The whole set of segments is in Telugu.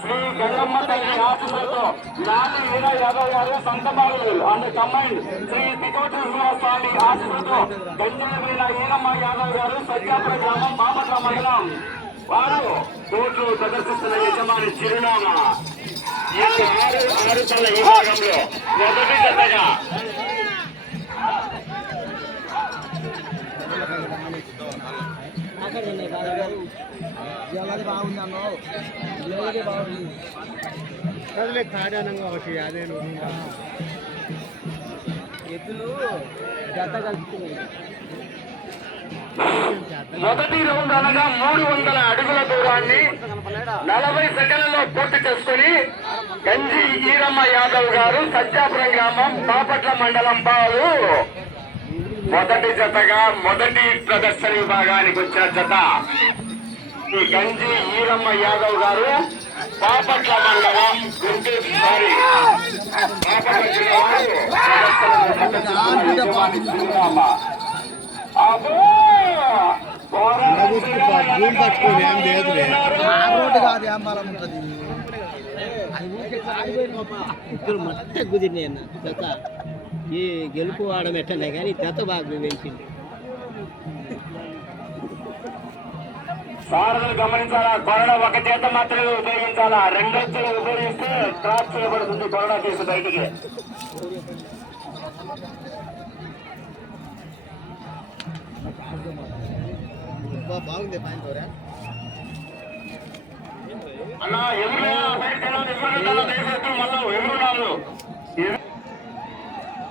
శ్రీ గంగమ్మ తల్లి ఆశీస్సులతో నాని వీర యాదవ్ గారు సంతబాలు అండ్ కంబైండ్ శ్రీ తికోటి స్వామి ఆశీస్సులతో గంజల వీర ఈరమ్మ యాదవ్ గారు సత్యాపుర గ్రామం బాపట్ల మండలం వారు కోట్లు ప్రదర్శిస్తున్న యజమాని చిరునామా ఆరు పళ్ళ ఈ భాగంలో మొదటి జతగా బాగుంది కాడానంగా ఒకటి అదే ఎద్దులు జత కలుపుతున్నాయి. మొదటి రౌండ్ అనగా 300 అడుగుల దూరాన్ని 40 సెకండ్లలో పూర్తి చేసుకుని గంజి ఈరమ్మ యాదవ్ గారు సత్యాపురం గ్రామం బాపట్ల మండలం పాలు మొదటి జతగా మొదటి ప్రదర్శన విభాగానికి వచ్చిన జత ఈ గంజి ఈరమ్మ యాదవ్ గారు బాపట్ల మండలం గుంటూరు సారీ బాపట్ల జిల్లా ఇద్దరు మట్ట కుదిరినాయి అన్న జత ఈ గెలుపు ఆడడం ఎట్టనే కానీ జత బాగా పెంచింది. సారథులు గమనించాలా, కొరడ ఒక చేత మాత్రమే ఉపయోగించాలా, రెండో చేత ఉపయోగిస్తే క్రాస్ చేయబడుతుంది కొరడ తీసి బయటికి. బాగుంది అన్నా ఎవరు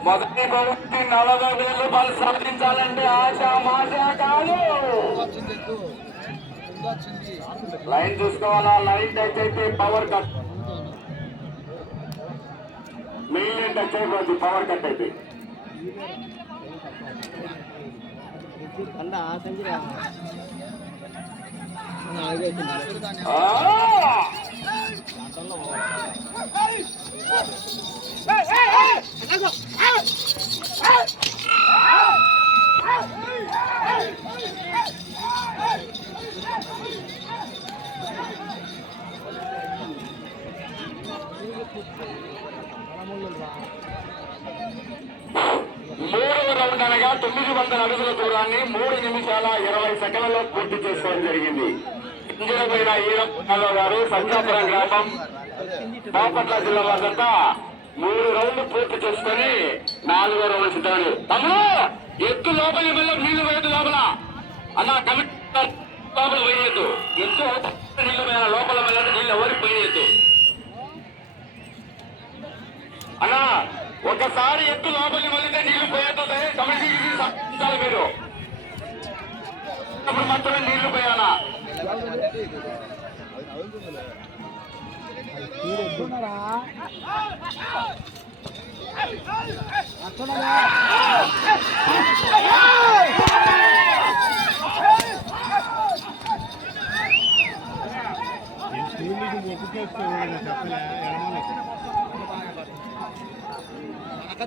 మొదటి బహుమతి 40,000 రూపాయలు సాధించాలంటే ఆశ మాష కాదు. లైన్ చూసుకోవాలా, లైన్ టచ్ అయితే power cut, main line touch అయిపోద్ది, పవర్ కట్ అయితే. మూడవ రౌండ్ అనగా 900 అడుగుల దూరాన్ని 3 నిమిషాల 20 సెకండ్లలో పూర్తి చేసుకోవడం జరిగింది. ఇంజనీర్ ఈరమ్మ గారు సత్యాపురం గ్రామం బాపట్ల జిల్లా వారంతా 3 రౌండ్లు పూర్తి చేసుకొని 4వ రౌండ్ సిద్ధాలు. తమ్ముడు ఎత్తు లోపలి మళ్ళీ నీళ్లు వేయద్దు, లోపల అన్న కమిటీ లోపల వేయద్దు, ఎత్తు నీళ్లు పోయిన లోపల మళ్ళీ నీళ్ళు ఎవరికి పోయద్దు అన్నా. ఒకసారి ఎత్తు లోపలికి మళ్ళీ నీళ్లు పోయద్దు, కమిటీ మీరు అప్పుడు మాత్రమే నీళ్లు పోయాలా.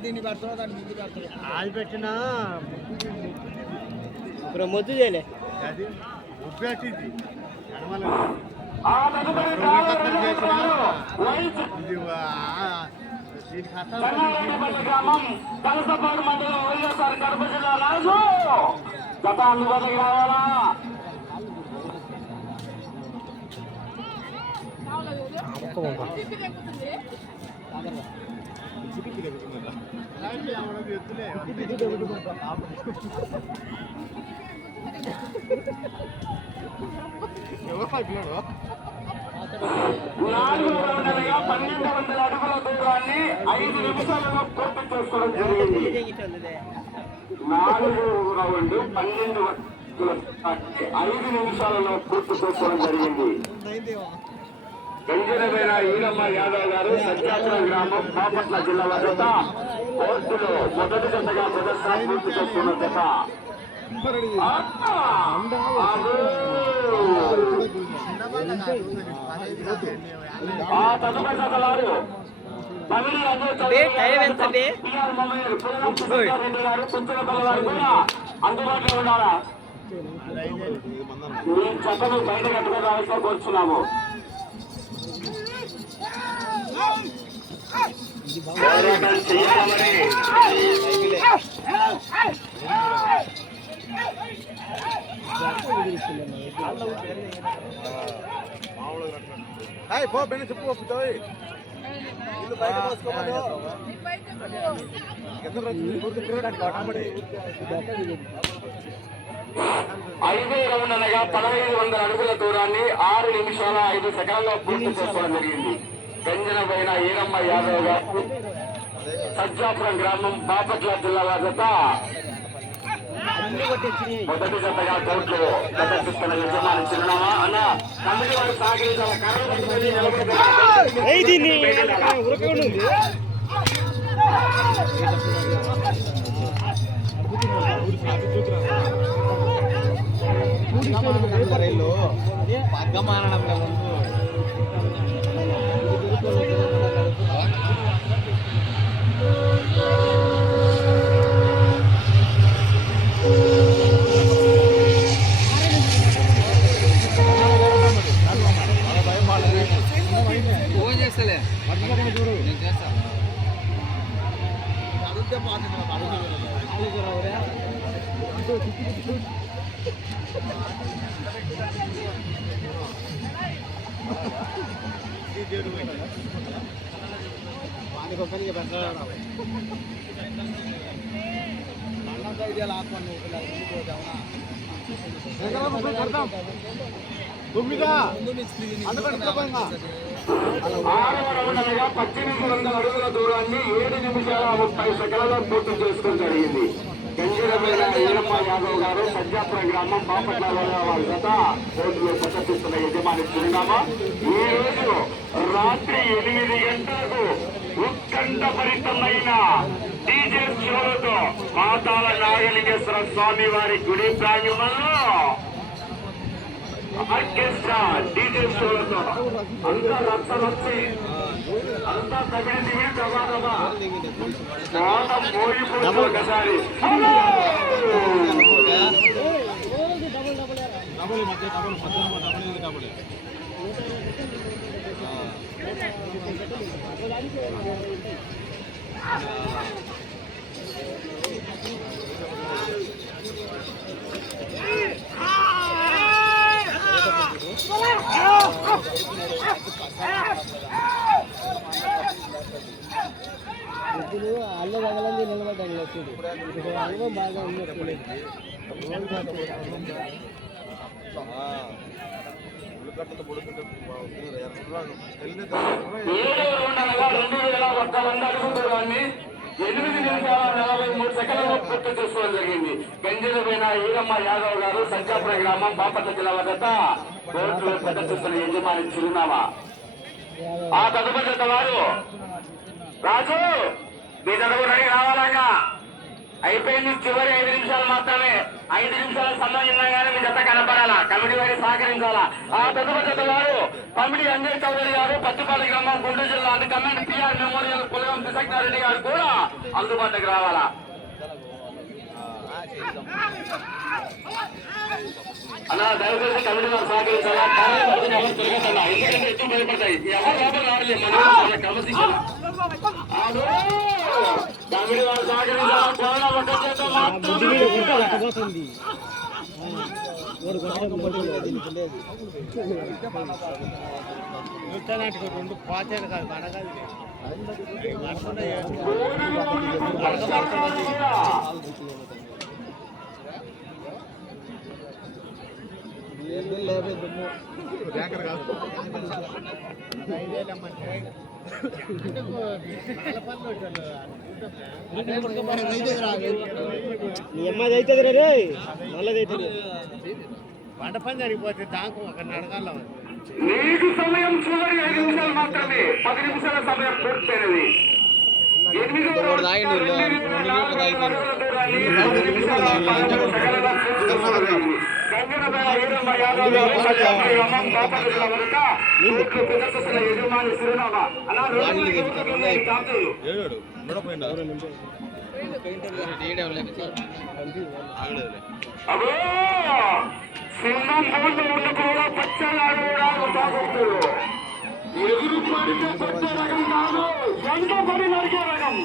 దీన్ని పెడుతున్నా దాన్ని ముందు పెడుతున్నా ఆది పెట్టినా ఇప్పుడు మొద్దు చేయలే అది ఉబ్బేసింది. కలసపాడు మండలం వైఎస్ఆర్ కడప జిల్లా రాజు గత అందుబాటుకి రావాలా. నాలుగు 1200 అడుగుల దూరాన్ని 5 నిమిషాలలో పూర్తి చేసుకోవడం జరిగింది. 4వ రౌండ్ 5 నిమిషాలలో పూర్తి చేసుకోవడం జరిగింది. గంజరమైన ఈరమ్మ యాదవ్ గారు సత్యాపురం గ్రామం బాపట్ల జిల్లా వద్ద కోర్టులో మొదటి జతగా ప్రదర్శన పూర్తి చేస్తున్న జత ఆ తదుపరి జతలారు అందుబాటులో ఉండాలా. మీ జతను బయట కట్టుకుని రావాల్సిన కోరుచున్నాము. పోరాటం చేయాలని ఐదో రౌండ్ అనగా 1500 అడుగుల దూరాన్ని 6 నిమిషాల 5 సెకండ్లలో పూర్తి చేసుకోవడం జరిగింది. గంజనపైన ఈరమ్మ యాదవ్ గారు సజ్జాపురం గ్రామం బాపట్ల జిల్లా జత మొదటి జతగా కోర్టులో ప్రదర్శిస్తున్న యజమాని చిరునామా అన్న కమిటీ వారు సాగించాల ఆరవ రౌండ్ అనగా 1800 అడుగుల దూరాన్ని 7 నిమిషాల 30 సెకండ్లలో పూర్తి చేసుకోవడం జరిగింది. గంజీరమైన ఈరమ్మ యాదవ్ గారు సజ్జాపురం గ్రామం బాపట్ల వారి జత కోర్టులో ప్రదర్శిస్తున్న యజమాని చిరునామా ఈ రోజు రాత్రి 8 గంటలకు ఉత్కంఠభరితమైన డీజే షోలతో పాతాళ నాగలింగేశ్వర స్వామి వారి గుడి ప్రాంగణంలో ఆర్కెస్ట్రా డీజే షోలతో అంతా రక్తం వచ్చి అంతా తగిలి దిగి ప్రమాదమా ప్రాణం మోయిపోతుంది ఒకసారి అల్లే తగలంది నిలబడ్డాను వచ్చేది అనుభవం బాగా ఉంది. ఎనిమిది నిమిషాల 43 సెకండ్లలో పూర్తి చేసుకోవడం జరిగింది. గంజలపైన ఈరమ్మ యాదవ్ గారు సజ్జాపురం గ్రామం బాపట్ల జిల్లా వద్ద కోర్టులో ప్రదర్శిస్తున్న యజమాని చిరునామా. ఆ తదుపరి వారు రాజు మీ చదువు రెడీ రావాలంగా అయిపోయింది. చివరి 5 నిమిషాలు మాత్రమే. 5 నిమిషాల సమయం కానీ మీ జత కనపడాలా, కమిటీ వారి సహకరించాలా. ఆ తదుపరి వారు కమిటీ అంజయ్ చౌదరి గారు పత్తిపాటి గ్రామం గుంటూరు జిల్లా అది కమాండ్ పిఆర్ మెమోరియల్ కులగం కృష్ణారెడ్డి గారు కూడా అందుబాటులోకి రావాలా. అలా దయచేసి కమిటీ వారు సహకరించాలా. ఎందుకంటే ఎక్కువ భయపడతాయి ఎవరు లోపల రావట్లేదు మన క్రమశిక్షణ. కమిటీ వారు సహకరించాలా. కేవలం ఒక చేత మాత్రమే రెండు పాచారు కాదు అడగాలి అమ్మాయి అవుతుంది రే మళ్ళీ అవుతుంది పంట పని జరిగిపోతే దాకా ఒక నడగాల. నీకు సమయం చివరి 5 నిమిషాలు మాత్రమే. 10 నిమిషాల సమయం పూర్తయినది. 8వ యజమాని చిరునామా అలా అబ్బో సింహం ముందు ఉండి కూడా పచ్చగా సాగుతుంది. ఎదురుకు పడితే పట్టే రకం కాదు, వెంట పడి నరికే రకం.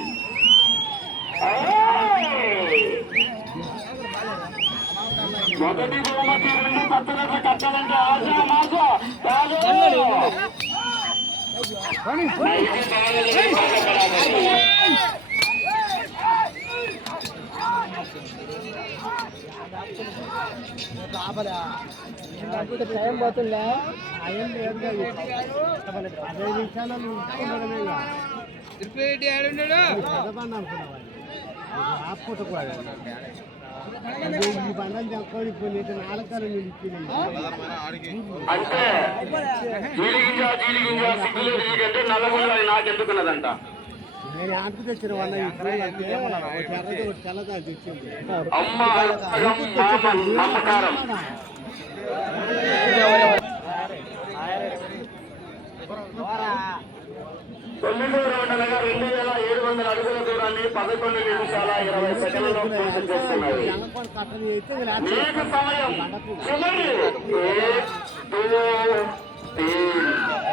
మొదటి బహుమతి 2 పచ్చగడ్డ కట్టాలంటే ఆశా మాసా కాదు. టైం పోతుందా? అదే విషయాలు ఈ బండలు చెప్పుకొని ఇప్పుడు 4 కాలం అంటే జీలిగింజ సిగ్గులేదు నీకంటే నల్లగొండ నాకెందుకున్నదంట. నేను ఆటకు తెచ్చిన వాళ్ళ తెల్లదా తెచ్చింది అమ్మ నమ్మకారం. తొమ్మిదో రౌండ్ అనగా 2700 అడుగుల దూరాన్ని 11 నిమిషాల 20 సెకండ్లలో పూర్తి చేస్తున్నారు. మీకు సమయం చివరి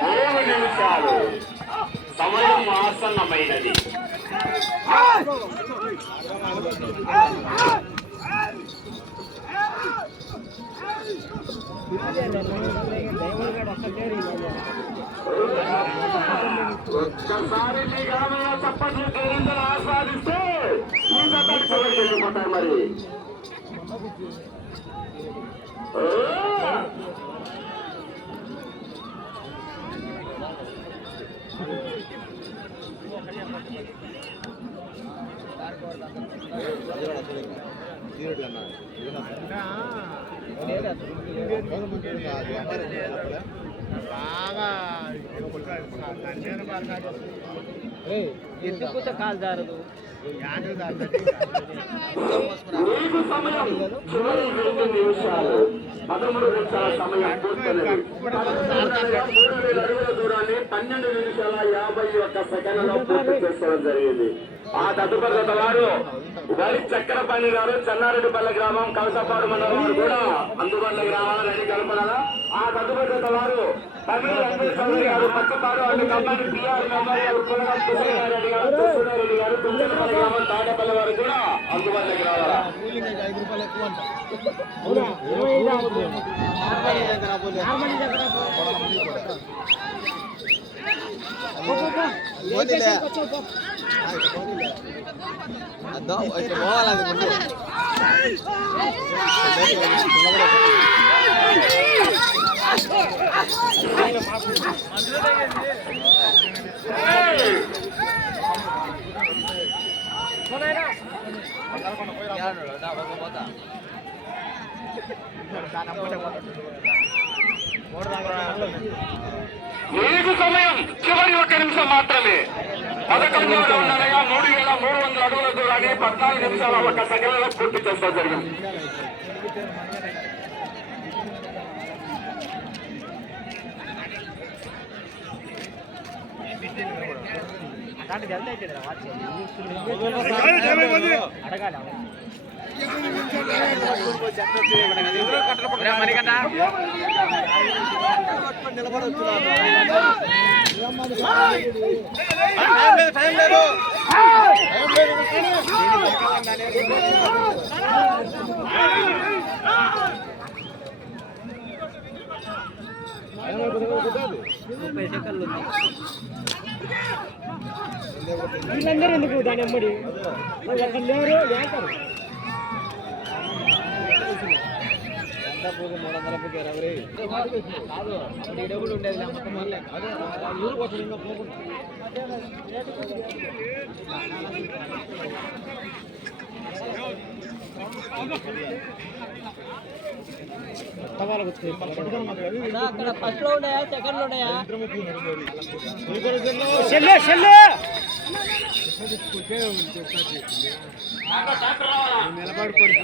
3 నిమిషాలు. సమయం ఆసన్నమైనది. ఒక్కసారి మీ గ్రామంలో చప్పట్లు కేరింతలు ఆస్వాదిస్తే మీ చప్పటి చివరికి వెళ్ళిపోతాయి. మరి ఎందుకు కాలు జారదు. మీకు సమయం చివరి 2 నిమిషాలు 13 నిమిషాల సమయం పూర్తయింది. 3000 అడుగుల దూరాన్ని 12 నిమిషాల 51 సెకండ్లలో పూర్తి చేసుకోవడం జరిగింది. ఆ తదుపరి వారు వరి చక్రపాణి గారు చెన్నారెడ్డిపల్లి గ్రామం కలసపాడు మండలం వారు కూడా అందుబాటులోకి రావాలని రెడీ కలపడాలా. ఆ తదుపరి వారు తమిళ వెంకటేశ్వర గారు పక్కపాడు అటు కంపెనీ పిఆర్ మెంబర్ గారు రెడ్డి గారు కృష్ణారెడ్డి గారు తుంగలపల్లి గ్రామం తాటపల్లి వారు కూడా అందుబాటులోకి రావాలా. మీకు సమయం చివరి 1 నిమిషం మాత్రమే. 11వ రౌండ్ అనగా 3300 అడుగుల దూరాన్ని 14 నిమిషాల 1 సెకండ్లలో పూర్తి చేసుకోవడం జరిగింది. వీళ్ళందరూ ఎందుకు దాని అమ్మడి లేరు లేకరు 320 కాదు డబ్బులు ఉండేది మొత్తం మళ్ళీ ఊరు కోసం పోకుండా అక్కడ ఫస్ట్ లో ఉన్నాయా సెకండ్ లో ఉన్నాయా నిలబడుకొని